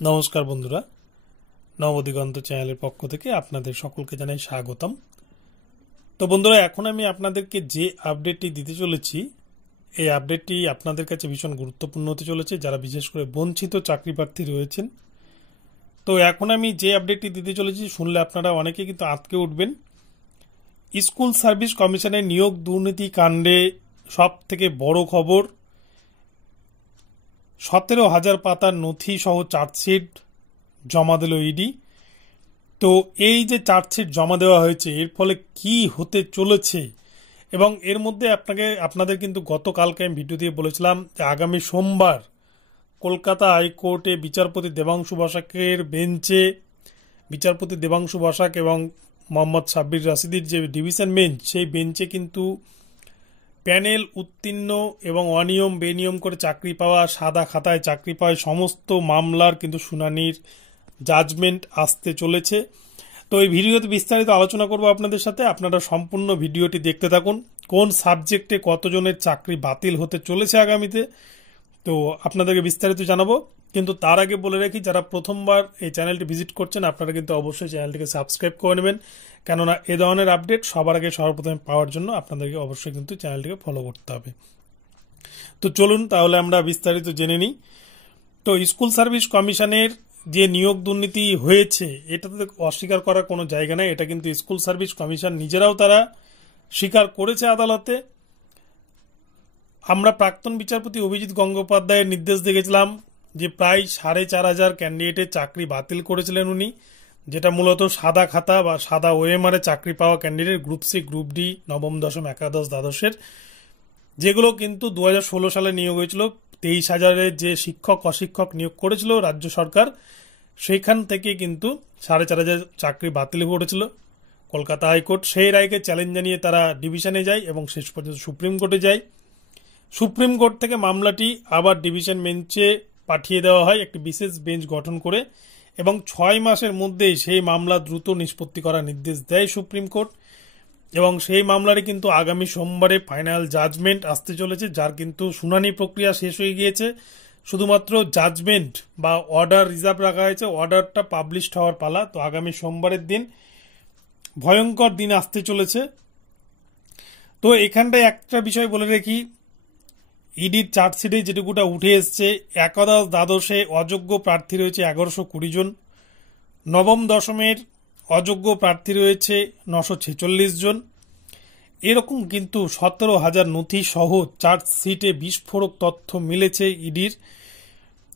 নমস্কার বন্ধুরা, নবদিগন্ত চ্যানেলের পক্ষ থেকে আপনাদের সকলকে জানাই স্বাগতম। তো বন্ধুরা, এখন আমি আপনাদেরকে যে আপডেটটি দিতে চলেছি, এই আপডেটটি আপনাদের কাছে ভীষণ গুরুত্বপূর্ণ হতে চলেছে, যারা বিশেষ করে বঞ্চিত চাকরি প্রার্থী রয়েছেন। তো এখন আমি যে আপডেটটি দিতে চলেছি শুনলে আপনারা অনেকে কিন্তু আঁতকে উঠবেন। স্কুল সার্ভিস কমিশনের নিয়োগ দুর্নীতি কাণ্ডে সব থেকে বড় খবর, 17,000 পাতার নথি সহ চার্জশিট জমা দিল ইডি। তো এই যে চার্জশিট জমা দেওয়া হয়েছে, এর ফলে কি হতে চলেছে, এবং এর মধ্যে আপনাদের কিন্তু গতকালকে আমি ভিডিও দিয়ে বলেছিলাম যে আগামী সোমবার কলকাতা হাইকোর্টে বিচারপতি দেবাংশু বসাকের বেঞ্চে, বিচারপতি দেবাংশু বসাক এবং মোহাম্মদ সাব্বির রাশিদির যে ডিভিশন বেঞ্চ, সেই বেঞ্চে কিন্তু প্যানেল উত্তীর্ণ এবং অনিয়ম বেনিয়ম করে চাকরি পাওয়া, সাদা খাতায় চাকরি পাওয়া সমস্ত মামলার কিন্তু শুনানির জাজমেন্ট আসতে চলেছে। তো এই ভিডিওতে বিস্তারিত আলোচনা করব আপনাদের সাথে। আপনারা সম্পূর্ণ ভিডিওটি দেখতে থাকুন। কোন সাবজেক্টে কতজনের চাকরি বাতিল হতে চলেছে আগামীতে, তো আপনাদেরকে বিস্তারিত জানাবো। কিন্তু তার আগে বলে রাখি, যারা প্রথমবার এই চ্যানেলটি ভিজিট করছেন আপনারা কিন্তু অবশ্যই চ্যানেলটিকে সাবস্ক্রাইব করে নেবেন, কেননা এ ধরনের আপডেট সবার আগে সর্বপ্রথমে পাওয়ার জন্য আপনাদেরকে অবশ্যই কিন্তু চ্যানেলটিকে ফলো করতে হবে। তো চলুন তাহলে আমরা বিস্তারিত জেনে নিই। তো স্কুল সার্ভিস কমিশনের যে নিয়োগ দুর্নীতি হয়েছে, এটাতে অস্বীকার করার কোনো জায়গা নেই। এটা কিন্তু স্কুল সার্ভিস কমিশন নিজেরাও তারা স্বীকার করেছে আদালতে। আমরা প্রাক্তন বিচারপতি অভিজিৎ গঙ্গোপাধ্যায়ের নির্দেশ দেখেছিলাম যে প্রায় 4,500 ক্যান্ডিডেটের চাকরি বাতিল করেছিলেন উনি, যেটা মূলত সাদা খাতা বা সাদা ওএমআর এ চাকরি পাওয়া candidate, group C, group D, নবম দশম একাদশ দ্বাদশের, যেগুলো কিন্তু 2016 সালে নিয়োগ হয়েছিল। 23,000 যে শিক্ষক অশিক্ষক নিয়োগ করেছিল রাজ্য সরকার, সেইখান থেকে কিন্তু 4,500 চাকরি বাতিল করেছিল কলকাতা হাইকোর্ট। সেই রায়কে চ্যালেঞ্জ জানিয়ে তারা ডিভিশনে যায় এবং শেষ পর্যন্ত সুপ্রিম কোর্টে যায়। সুপ্রিম কোর্ট থেকে মামলাটি আবার ডিভিশন বেঞ্চে পাঠিয়ে দেওয়া হয় একটি বিশেষ বেঞ্চ গঠন করে, এবং 6 মাসের মধ্যেই সেই মামলা দ্রুত নিষ্পত্তি করার নির্দেশ দেয় সুপ্রিম কোর্ট। এবং সেই মামলারই কিন্তু আগামী সোমবারে ফাইনাল জাজমেন্ট আসতে চলেছে, যার কিন্তু শুনানি প্রক্রিয়া শেষ হয়ে গিয়েছে। শুধুমাত্র জাজমেন্ট বা অর্ডার রিজার্ভ রাখা হয়েছে, অর্ডারটা পাবলিশড হওয়ার পালা। তো আগামী সোমবারের দিন ভয়ঙ্কর দিন আসতে চলেছে। তো এখানটায় একটা বিষয় বলে রাখি, ইডির চার্জশিটে যেটুকুটা উঠে এসছে, একাদশ দ্বাদশে অযোগ্য প্রার্থী রয়েছে 1120 জন, নবম দশমের অযোগ্য প্রার্থী রয়েছে 946 জন। এরকম কিন্তু 17,000 নথি সহ চার্জশিটে বিস্ফোরক তথ্য মিলেছে ইডির।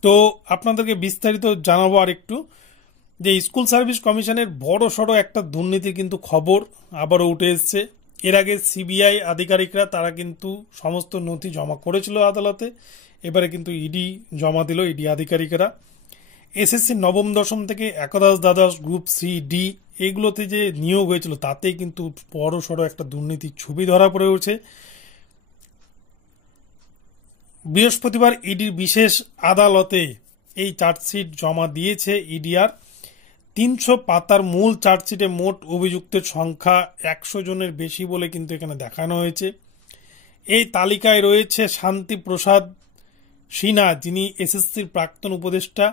তো আপনাদেরকে বিস্তারিত জানাবো আর একটু, যে স্কুল সার্ভিস কমিশনের বড় সড়ো একটা দুর্নীতি কিন্তু খবর আবারও উঠে এসছে। এর আগে সিবিআই আধিকারিকরা তারা কিন্তু সমস্ত নথি জমা করেছিল আদালতে, এবারে কিন্তু ইডি জমা দিল, ইডি আধিকারিকরা। এসএসসি নবম দশম থেকে একাদশ দ্বাদশ, গ্রুপ সি, ডি, এইগুলোতে যে নিয়োগ হয়েছিল তাতেই কিন্তু বড় সড়ো একটা দুর্নীতির ছবি ধরা পড়ে উঠছে। বৃহস্পতিবার ইডির বিশেষ আদালতে এই চার্জশিট জমা দিয়েছে ইডিআর। 300 পাতার মূল চার্জশিটে মোট অভিযুক্তের সংখ্যা 100 জনের বেশি বলে কিন্তু এখানে দেখানো হয়েছে। এই তালিকায় রয়েছে শান্তি প্রসাদ সিনহা, যিনি এসএসসির প্রাক্তন উপদেষ্টা,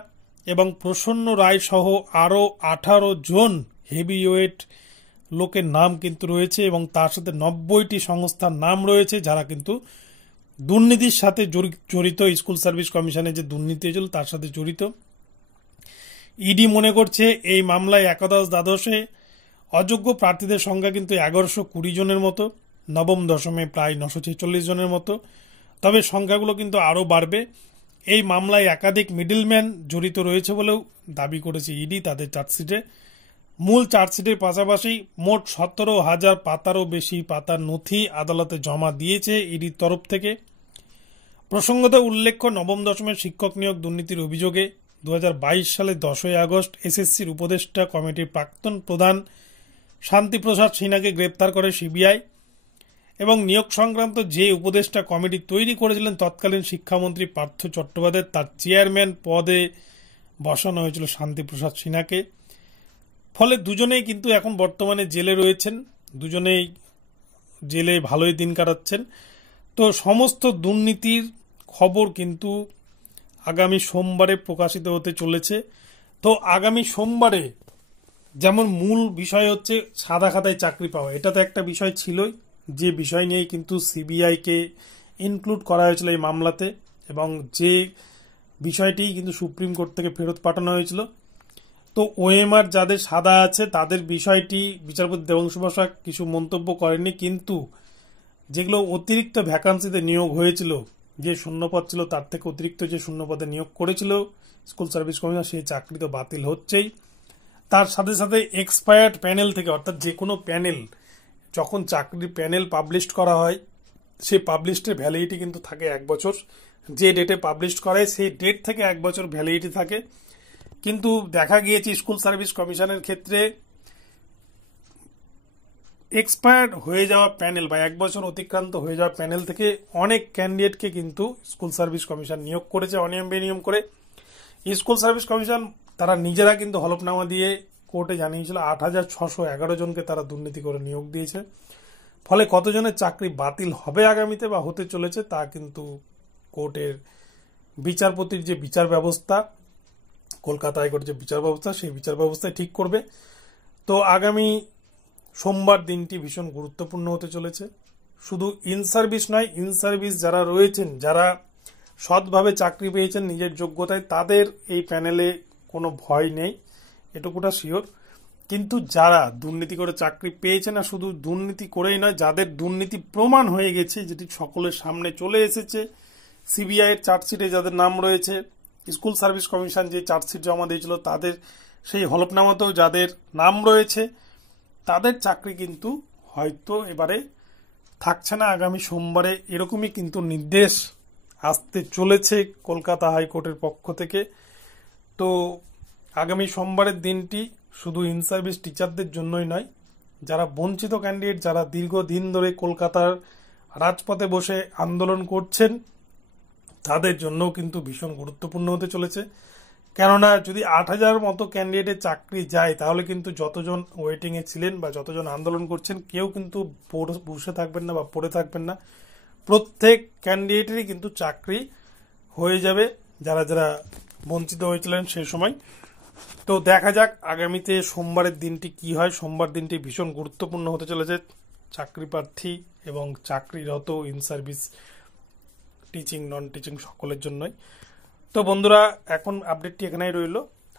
এবং প্রসন্ন রায় সহ আরও 18 জন হেভিওয়েট লোকের নাম কিন্তু রয়েছে, এবং তার সাথে 90টি সংস্থার নাম রয়েছে যারা কিন্তু দুর্নীতির সাথে জড়িত। স্কুল সার্ভিস কমিশনে যে দুর্নীতি হয়েছিল তার সাথে জড়িত। ইডি মনে করছে এই মামলায় একাদশ দ্বাদশে অযোগ্য প্রার্থীদের সংখ্যা কিন্তু 1120 জনের মতো, নবম দশমে প্রায় 946 জনের মতো। তবে সংখ্যাগুলো কিন্তু আরও বাড়বে। এই মামলায় একাধিক মিডলম্যান জড়িত রয়েছে বলেও দাবি করেছে ইডি তাদের চার্জশিটে। মূল চার্জশিটের পাশাপাশি মোট 17,000 পাতারও বেশি পাতার নথি আদালতে জমা দিয়েছে ইডির তরফ থেকে। প্রসঙ্গত উল্লেখ্য, নবম দশমের শিক্ষক নিয়োগ দুর্নীতির অভিযোগে 2022 সালে 10ই আগস্ট এসএসসির উপদেষ্টা কমিটির প্রাক্তন প্রধান শান্তিপ্রসাদ সিনহাকে গ্রেপ্তার করে সিবিআই, এবং নিয়োগ সংক্রান্ত যে উপদেষ্টা কমিটি তৈরি করেছিলেন তৎকালীন শিক্ষামন্ত্রী পার্থ চট্টোপাধ্যায়, তার চেয়ারম্যান পদে বসানো হয়েছিল শান্তিপ্রসাদ সিনহাকে। ফলে দুজনেই কিন্তু এখন বর্তমানে জেলে রয়েছেন, দুজনেই জেলে ভালোই দিন কাটাচ্ছেন। তো সমস্ত দুর্নীতির খবর কিন্তু আগামী সোমবারে প্রকাশিত হতে চলেছে। তো আগামী সোমবারে যেমন মূল বিষয় হচ্ছে সাদা খাতায় চাকরি পাওয়া, এটা তো একটা বিষয় ছিলই, যে বিষয় নিয়েই কিন্তু সিবিআইকে ইনক্লুড করা হয়েছিল এই মামলাতে, এবং যে বিষয়টি কিন্তু সুপ্রিম কোর্ট থেকে ফেরত পাঠানো হয়েছিল। তো ওএমআর যাদের সাদা আছে তাদের বিষয়টি বিচারপতি দেবাংশু বসাক কিছু মন্তব্য করেননি, কিন্তু যেগুলো অতিরিক্ত ভ্যাকান্সিতে নিয়োগ হয়েছিল, যে শূন্যপদ ছিল তার থেকে অতিরিক্ত যে শূন্যপদে নিয়োগ করেছিল স্কুল সার্ভিস কমিশন, সেই চাকরি তো বাতিল হচ্ছেই। তার সাথে সাথে এক্সপায়ার্ড প্যানেল থেকে, অর্থাৎ যে কোনো প্যানেল যখন চাকরির প্যানেল পাবলিশ করা হয়, সেই পাবলিশডের ভ্যালিডিটি কিন্তু থাকে 1 বছর। যে ডেটে পাবলিশ করায় সেই ডেট থেকে 1 বছর ভ্যালিডিটি থাকে। কিন্তু দেখা গিয়েছে স্কুল সার্ভিস কমিশনের ক্ষেত্রে এক্সপায়ার্ড হয়ে যাওয়া প্যানেল বা 1 বছর অতিক্রান্ত হয়ে যাওয়া প্যানেল থেকে অনেক ক্যান্ডিডেটকে কিন্তু স্কুল সার্ভিস কমিশন নিয়োগ করেছে অনিয়ম বেনিয়ম করে। স্কুল সার্ভিস কমিশন তারা নিজেরা কিন্তু হলফনামা দিয়ে কোর্টে জানিয়েছিল 8,611 জনকে তারা দুর্নীতি করে নিয়োগ দিয়েছে। ফলে কতজনের চাকরি বাতিল হবে আগামীতে বা হতে চলেছে তা কিন্তু কোর্টের বিচারপতির যে বিচার ব্যবস্থা, কলকাতা হাইকোর্টের যে বিচার ব্যবস্থা, সেই বিচার ব্যবস্থায় ঠিক করবে। তো আগামী সোমবার দিনটি ভীষণ গুরুত্বপূর্ণ হতে চলেছে। শুধু ইন সার্ভিস নয়, ইন সার্ভিস যারা রয়েছেন, যারা সৎভাবে চাকরি পেয়েছেন নিজের যোগ্যতায়, তাদের এই প্যানেলে কোনো ভয় নেই, এটুকুটা শিওর। কিন্তু যারা দুর্নীতি করে চাকরি পেয়েছে না, শুধু দুর্নীতি করেই নয়, যাদের দুর্নীতি প্রমাণ হয়ে গেছে, যেটি সকলের সামনে চলে এসেছে, সিবিআই এর চার্জশিটে যাদের নাম রয়েছে, স্কুল সার্ভিস কমিশন যে চার্জশিট জমা দিয়েছিল তাদের সেই হলফনামাতেও যাদের নাম রয়েছে, তাদের চাকরি কিন্তু হয়তো এবারে থাকছে না আগামী সোমবারে, এরকমই কিন্তু নির্দেশ আসতে চলেছে কলকাতা হাইকোর্টের পক্ষ থেকে। তো আগামী সোমবারের দিনটি শুধু ইন সার্ভিস টিচারদের জন্যই নয়, যারা বঞ্চিত ক্যান্ডিডেট, যারা দীর্ঘদিন ধরে কলকাতার রাজপথে বসে আন্দোলন করছেন, তাদের জন্যও কিন্তু ভীষণ গুরুত্বপূর্ণ হতে চলেছে। কেননা যদি 8,000 মতো ক্যান্ডিডেটের চাকরি যায়, তাহলে কিন্তু যতজন ওয়েটিংয়ে ছিলেন বা যতজন আন্দোলন করছেন, কেউ কিন্তু বসে থাকবেন না বা পড়ে থাকবেন না। প্রত্যেক ক্যান্ডিডেটেরই কিন্তু চাকরি হয়ে যাবে, যারা যারা বঞ্চিত হয়েছিলেন সেই সময়। তো দেখা যাক আগামীতে সোমবারের দিনটি কি হয়। সোমবার দিনটি ভীষণ গুরুত্বপূর্ণ হতে চলেছে চাকরি প্রার্থী এবং চাকরিরত in service teaching non teaching সকলের জন্যই। তো বন্ধুরা, এখন আপডেটটি এখানেই রইল।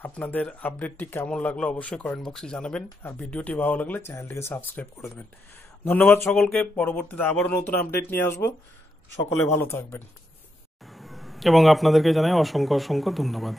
আপনাদের আপডেটটি কেমন লাগলো অবশ্যই কমেন্ট বক্সে জানাবেন, আর ভিডিওটি ভালো লাগলে চ্যানেলটিকে সাবস্ক্রাইব করে দেবেন। ধন্যবাদ সকলকে। পরবর্তীতে আবারও নতুন আপডেট নিয়ে আসবো। সকলে ভালো থাকবেন এবং আপনাদেরকে জানাই অসংখ্য অসংখ্য ধন্যবাদ।